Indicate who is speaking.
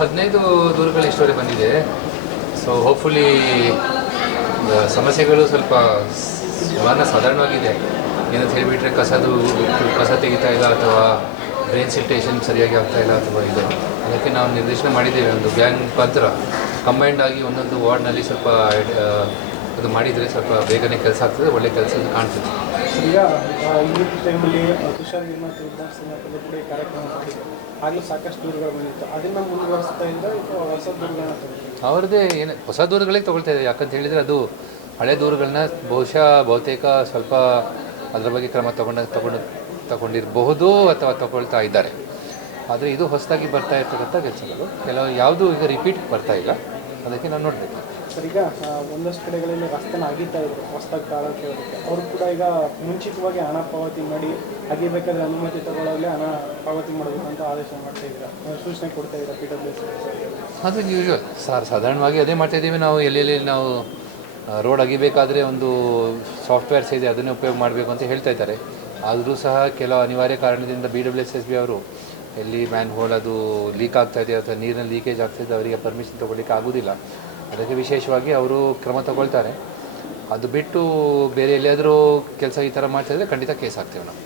Speaker 1: ಹದಿನೈದು ದೂರುಗಳು ಇಷ್ಟವರೆಗೆ ಬಂದಿದೆ. ಸೊ ಹೋಪ್ಫುಲಿ ಸಮಸ್ಯೆಗಳು ಸ್ವಲ್ಪ ಸುಮಾರು ಸಾಧಾರಣವಾಗಿದೆ. ಏನಂತ ಹೇಳಿಬಿಟ್ರೆ ಕಸದು, ಕಸ ತೆಗಿತಾ ಇಲ್ಲ ಅಥವಾ ಬ್ರೈನ್ ಸಿಲ್ಟೇಷನ್ ಸರಿಯಾಗಿ ಆಗ್ತಾ ಇಲ್ಲ ಅಥವಾ ಇದು. ಅದಕ್ಕೆ ನಾವು ನಿರ್ದೇಶನ ಮಾಡಿದ್ದೇವೆ. ಒಂದು ಗ್ಯಾಂಗ್ ಮುಖಾಂತರ ಕಂಬೈಂಡ್ ಆಗಿ ಒಂದೊಂದು ವಾರ್ಡ್ನಲ್ಲಿ ಸ್ವಲ್ಪ ಅದು ಮಾಡಿದರೆ ಸ್ವಲ್ಪ ಬೇಗನೆ ಕೆಲಸ ಆಗ್ತದೆ, ಒಳ್ಳೆ ಕೆಲಸ ಕಾಣ್ತದೆ.
Speaker 2: ಈಗ ಕಾರ್ಯಕ್ರಮ ಆಗಲೂ ಸಾಕಷ್ಟು ದೂರುಗಳು ಬಂದಿತ್ತು. ಅದನ್ನು ಮುಂದುವರಿಸ್ತಾ ಇದ್ದ ಹೊಸ ದೂರುಗಳನ್ನ
Speaker 1: ಏನು ಹೊಸ ದೂರುಗಳೇ ತೊಗೊಳ್ತಾ ಇದೆ. ಯಾಕಂತ ಹೇಳಿದರೆ ಅದು ಹಳೆ ದೂರುಗಳನ್ನ ಬಹುಶಃ ಬಹುತೇಕ ಸ್ವಲ್ಪ ಅದರ ಬಗ್ಗೆ ಕ್ರಮ ತಗೊಂಡ ತಗೊಂಡು ತಗೊಂಡಿರಬಹುದು ಅಥವಾ ತಗೊಳ್ತಾ ಇದ್ದಾರೆ. ಆದರೆ ಇದು ಹೊಸದಾಗಿ ಬರ್ತಾ ಇರ್ತಕ್ಕಂಥ ಕೆಲಸಗಳು. ಕೆಲವು ಯಾವುದು ಈಗ ರಿಪೀಟ್ ಬರ್ತಾ ಇಲ್ಲ. ಅದಕ್ಕೆ ನಾನು ನೋಡಬೇಕು
Speaker 2: ಸರ್ ಈಗ ಒಂದಷ್ಟು ಕಡೆಗಳಲ್ಲಿ ರಸ್ತೆನ ಅಗಿತಾ ಇದ್ರು ಹೊಸದಾಗಿ ಕೇಳೋದಕ್ಕೆ ಅವರು ಕೂಡ ಈಗ ಮುಂಚಿತವಾಗಿ ಹಣ ಪಾವತಿ ಮಾಡಿ ಅಗಿಬೇಕಾದ್ರೆ ಅನುಮತಿ ತಗೊಳ್ಳೋಲ್ಲೇ ಹಣ ಪಾವತಿ ಮಾಡಬೇಕು ಅಂತ ಆದೇಶ ಮಾಡ್ತಾ ಇದ್ದೀರಾ? ಸೂಚನೆ ಕೊಡ್ತಾ ಇದ್ದೀರಾ ಪಿ ಡಬ್ಲ್ಯೂ
Speaker 1: ಅದು ಯೂಶ್ವಲ್ ಸರ್ ಸಾಧಾರಣವಾಗಿ ಅದೇ ಮಾಡ್ತಾ ಇದ್ದೀವಿ ನಾವು. ಎಲ್ಲೆಲ್ಲಿ ನಾವು ರೋಡ್ ಅಗಿಬೇಕಾದ್ರೆ ಒಂದು ಸಾಫ್ಟ್ವೇರ್ಸ್ ಇದೆ ಅದನ್ನೇ ಉಪಯೋಗ ಮಾಡಬೇಕು ಅಂತ ಹೇಳ್ತಾ ಇದ್ದಾರೆ. ಆದರೂ ಸಹ ಕೆಲವು ಅನಿವಾರ್ಯ ಕಾರಣದಿಂದ B W S S B ಅವರು ಎಲ್ಲಿ ಮ್ಯಾನ್ ಹೋಲ್ ಅದು ಲೀಕ್ ಆಗ್ತಾ ಇದೆ ಅಥವಾ ನೀರಿನ ಲೀಕೇಜ್ ಆಗ್ತಾ ಇದೆ, ಅವರಿಗೆ ಪರ್ಮಿಷನ್ ತಗೊಳ್ಳಿಕ್ಕೆ ಆಗೋದಿಲ್ಲ. ಅದಕ್ಕೆ ವಿಶೇಷವಾಗಿ ಅವರು ಕ್ರಮ ತಗೊಳ್ತಾರೆ. ಅದು ಬಿಟ್ಟು ಬೇರೆ ಎಲ್ಲಿಯಾದರೂ ಕೆಲಸ ಈ ಥರ ಮಾಡ್ತಾ ಇದ್ರೆ ಖಂಡಿತ ಕೇಸ್ ಹಾಕ್ತೇವೆ ನಾವು.